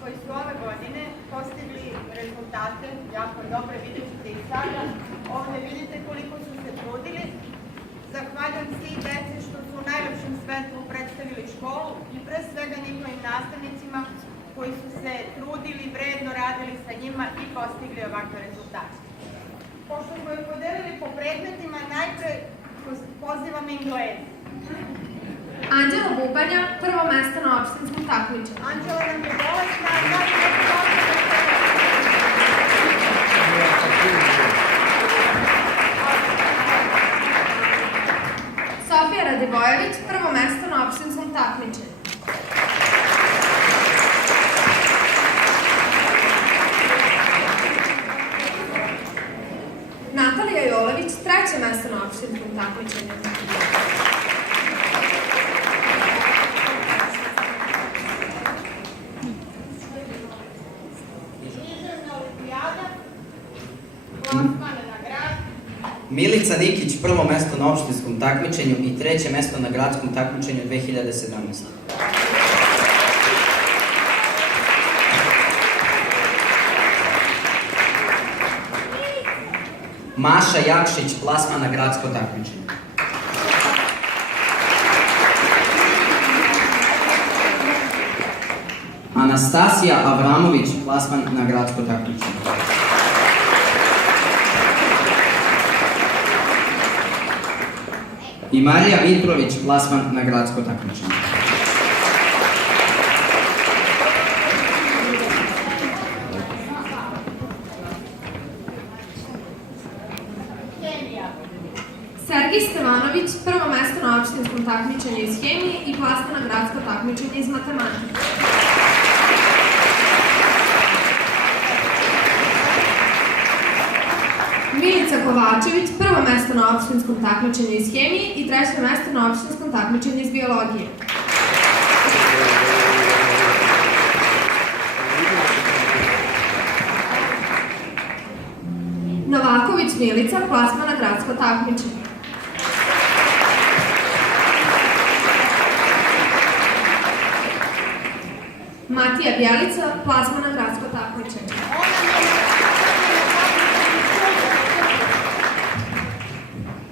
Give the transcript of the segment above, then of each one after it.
koji su ove godine postigli rezultate jako dobre, vidjet ćete i sada. Ovdje vidite koliko su se trudili. Zahvaljujem svi deci što su u najlepšem svetlu predstavili školu i pre svega njihovim nastavnicima koji su se trudili, vredno radili sa njima i postigli ovakve rezultate. Pošto smo ih podelili po predmetima, najpre pozivam Englezi. Anđela Bubanja, prvo mesto na opštinskom takmičenju. Anđela nam je bolesna, Sofija Radivojević, prvo mesto na opštinskom takmičenju. Natalija Jolević, treće mesto na opštinskom takmičenju. Milica Nikić, prvo mesto na opštinskom takmičenju i treće mesto na gradskom takmičenju 2017. Maša Jakšić, plasman na gradsko takmičenje. Anastasija Avramović, plasman na gradsko takmičenje. I Marija Mitrović, plasman na gradsko takmičenje. Sergij Stevanović, prvo mesto na opštinskom takmičenju iz hemije i plasman na gradsko takmičenje iz matematike. Milica Kovačević, prvo mesto na opštinskom takmičenju iz hemije i treće mesto na opštinskom takmičenju iz biologije. Novaković Milica, plasman na gradsko takmičenje. Matija Bjelica, plasman na gradsko takmičenje.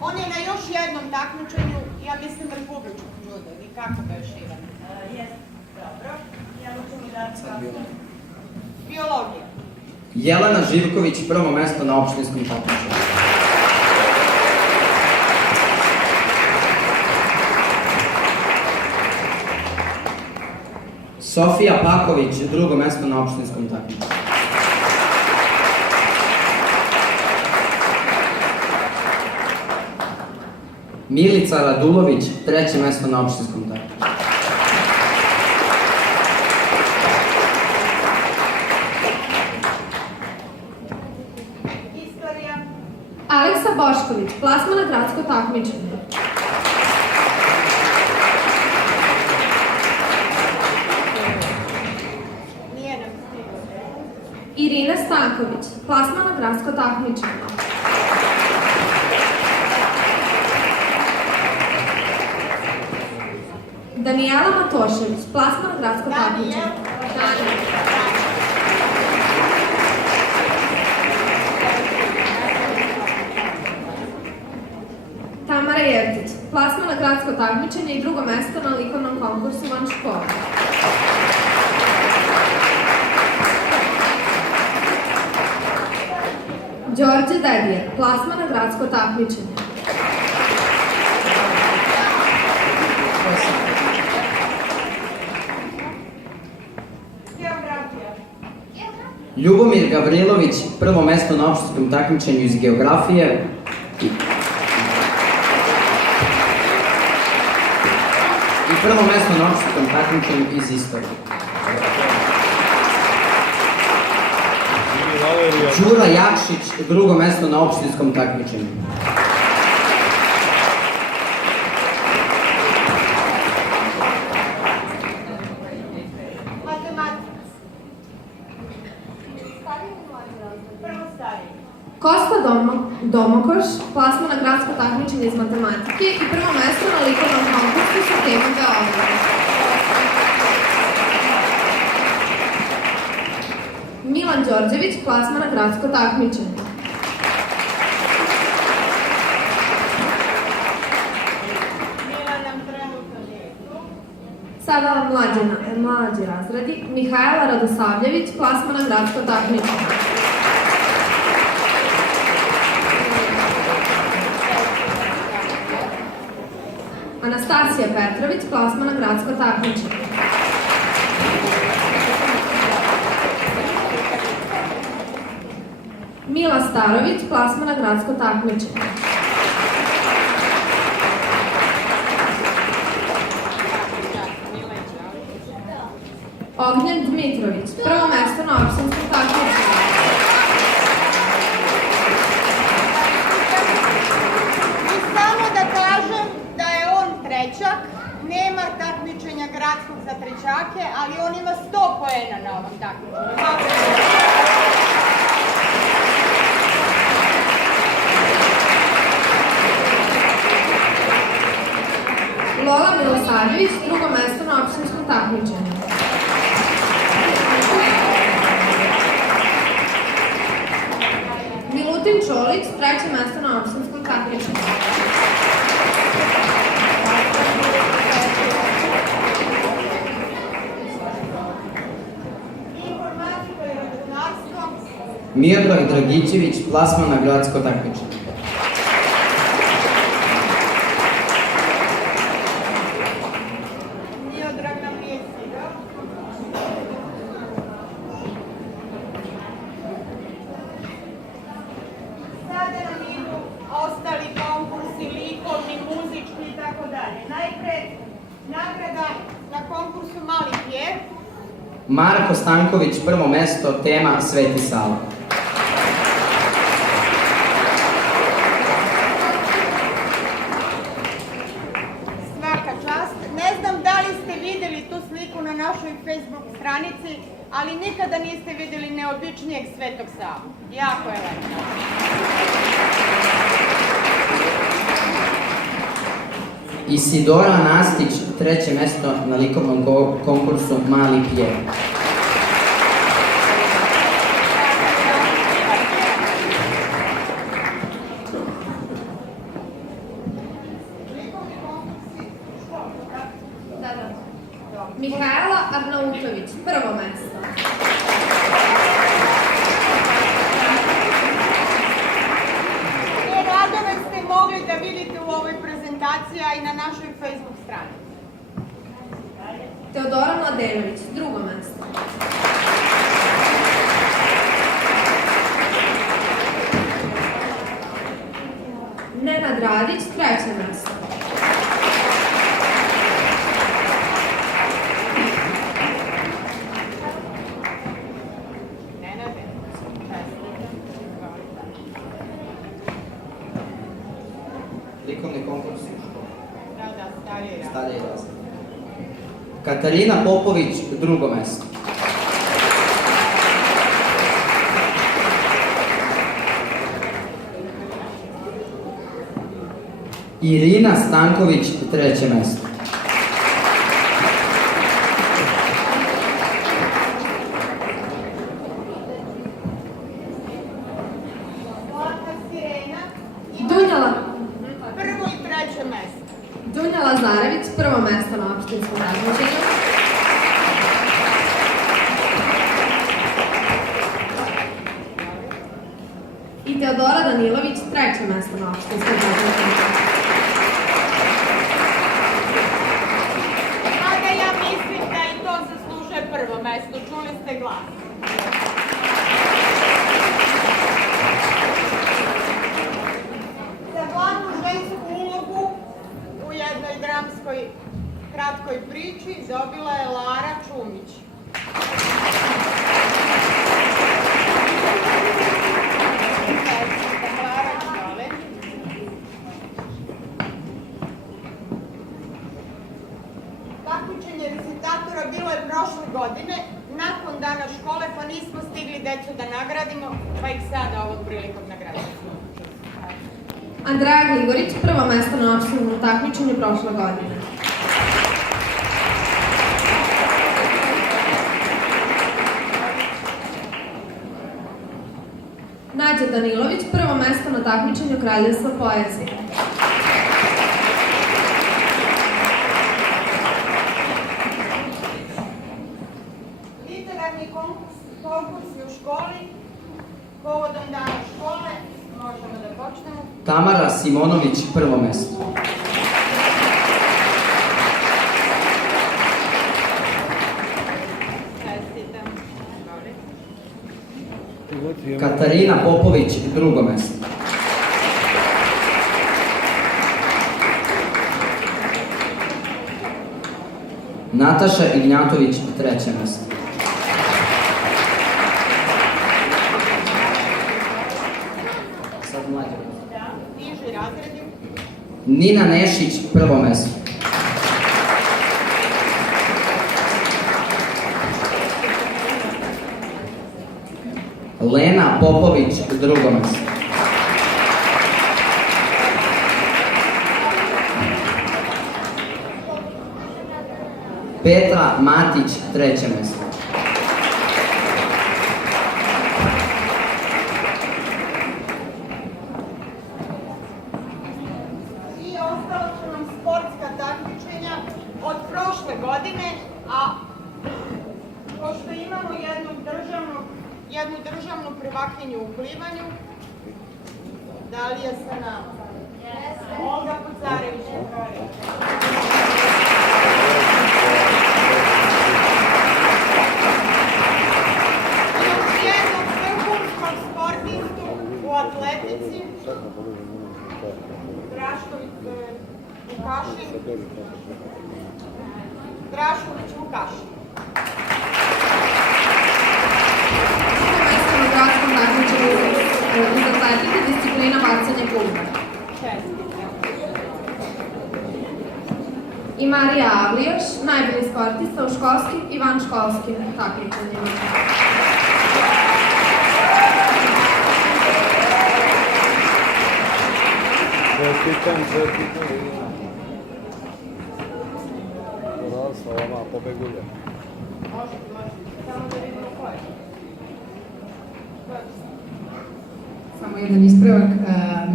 On je na još jednom takmičenju, ja mislim, republičkom judo. I kako ga još Ivan? Jeste, dobro. Ja ćemo dati biologija. Jelena Živković, prvo mesto na opštinskom takmičenju. Sofija Paković, drugo mesto na opštinskom takmičenju. Milica Radulović, treće mesto na opštinskom takmičenju. Istorija. Aleksa Bošković, plasman na gradsko takmičenje. Nije nam stiglo. Irina Stanković, plasman na gradsko takmičenje. Danijela Matošević, plasman na gradsko takmičenje. Tamara Jevtić, plasman na gradsko takmičenje i drugo mesto na likovnom konkursu van škole. Đorđe Dedijer, plasman na gradsko takmičenje. Ljubomir Gavrilović, prvo mesto na opštinskom takmičenju iz geografije. I prvo mesto na opštinskom takmičenju iz istorije. Đura Jakšić, drugo mesto na opštinskom takmičenju. Kosta Domokoš, plasman na gradsko takmičenje iz matematike i prvo mesto na likovnom konkursu sa temom Beograd. gradsko takmičenje. Mila nam trenutno nije tu. Sada mlađi razredi. Mihajla Radosavljević, plasmana gradsko takmičenje. Anastasija Petrović, plasmana gradsko takmičenje. Mila Starović, plasmana gradsko takmičenje. Ognjen Dmitrović, prvo mesto na opštinskom takmičenju. I samo da kažem da je on trećak, nema takmičenja gradskog za trećake, ali on ima 100 poena na ovom takmičenju. Lola Milosavljević, drugo mesto na opštinskom takmičenju. Milutin Čolić, treće mesto na opštinskom takmičenju. Informatika i računarstvo. Miodrag Dragićević, plasmana gradsko takmičenje. Miodrag nam nije stigao. Sada nam idu ostali konkursi, likovni, muzički i tako dalje. Najpre, nagrada na konkursu Mali Pjev. Marko Stanković, prvo mesto, tema Sveti Sava. Svaka čast. Ne znam da li ste videli tu sliku na našoj Facebook stranici, ali nikada niste videli neobičnijeg Svetog Savu. Jako je lepo. Isidora Nastić, treće mesto na likovnom konkursu Mali Pjev. Mihajla Arnautović, prvo mesto. Te radove ste mogli da vidite u ovoj prezentaciji, a i na našoj Facebook stranici. Teodora Mladenović, drugo mesto. Nenad Radić, treće mesto. Nenade, Likovni konkurs. da, starije rad. Stariji razred. Katarina Popović, drugo mesto. Irina Stanković, treće mesto. Zlata Sirena i Dunja prvo i treće mesto. Dunja Lazarević, prvo mesto na opštinskom takmičenju. I Teodora Danilović, treće mesto na opštinskom takmičenju. Mada ja mislim da i to zaslužuje prvo mesto. Čuli ste glas. Za glavnu žensku ulogu u jednoj dramskoj kratkoj priči dobila je Lara Čumić. Lara, izvoli. Takmičenje recitatora bilo je prošle godine, nakon dana škole, pa nismo stigli decu da nagradimo, pa ih sada ovom prilikom nagradimo. Andreja Gligorić, prvo mesto na opštinskom takmičenju prošle godine. Đađe Danilović, prvo mesto na takmičenju Kraljevstva poezije. Literarni konkursi u školi, povodom dana škole, možemo da počnemo. Tamara Simonović, prvo mesto. Čestitam. Katarina Popović, drugo mesto. Nataša Ignjatović, treće mesto. Sad mlađe. Niži razredi. Nina Nešić, prvo mesto. Lena Popović, drugo mesto. Petra Matić, treće mesto. I ostalo su nam sportska takmičenja od prošle godine, a pošto imamo jednu državnu prvakinju u plivanju, da li je sa nama? Olga Pucarević. Još jednog vrhunskog sportistu u atletici, Drašković Vukašin. Prvo mesto na gradskom takmičenju iz atletike, disciplina bacanje kluba. Čestitam. I Marija Avlijoš, najbolji sportista u školskim i vanškolskim takmičenjima. Čestitam. Ona pobegulja. Može. Samo da vidimo ko je. Samo jedan ispravak.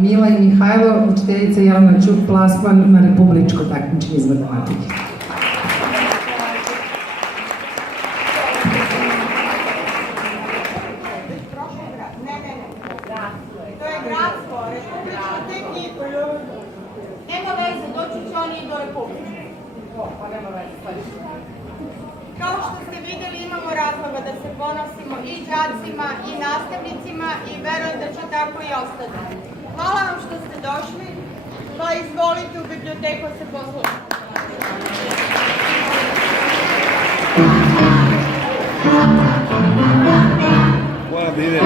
Mila i Mihajlo, učiteljica Jelena Ćuk, plasman na republičko takmičenje iz matematike. To je gradsko, republičko tek i... Nema veze, doći će oni i do republičke. Kao što ste videli, imamo razloga da se ponosimo i đacima i nastavnicima i verujem da će tako i ostati. Hvala vam što ste došli, pa izvolite u biblioteku se poslušati. Buona bene.